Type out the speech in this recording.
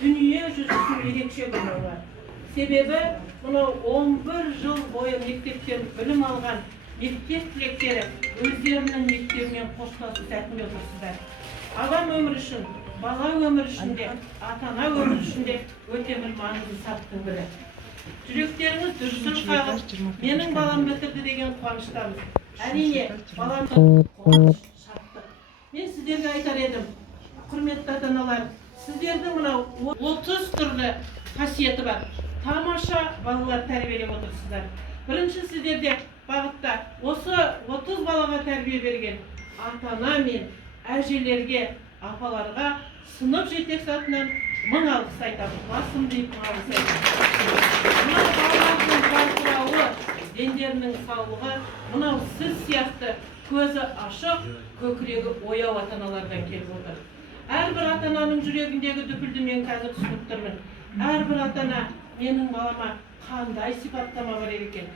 дүние жүзісінің ерекше күні бар. Себебі мұны 11 жыл бойы мектептен білім алған мектеп түлектері өздерінің мектебімен қоштасу сәтінде отырсыздар. Адам өмір үшін, бала өмір үшін де, ата-ана өмір үшін де өте бір маңызды сәттің бірі. Жүректеріңіз дүрсіл қағып, менің балам бітірді деген қуаныштамыз. Әрине, балам қуаныш, шаттық. Мен сіздерге айтар едім, құрметті ата-аналар, сіздердің мынау 30 түрлі қасиеті бар. Тамаша балалар тәрбиелеп отырсыздар. Бірінші сіздерде бағытта осы 30 балаға тәрбие берген ата-ана мен әжелерге, апаларға сынып жетекші атынан 1000 алғыс айтамын. Басым дейіп алғыс айтамын. Мынау балалардың жарқырауы, дендерінің саулығы, мынау сіз сияқты көзі ашық, көкірегі ояу ата-аналардан келіп отыр. Әрбір ата-ананың жүрегіндегі дүпілді мен қазір түсініп тұрмын. Әрбір ата-ана менің балама қандай сипаттама бар екен,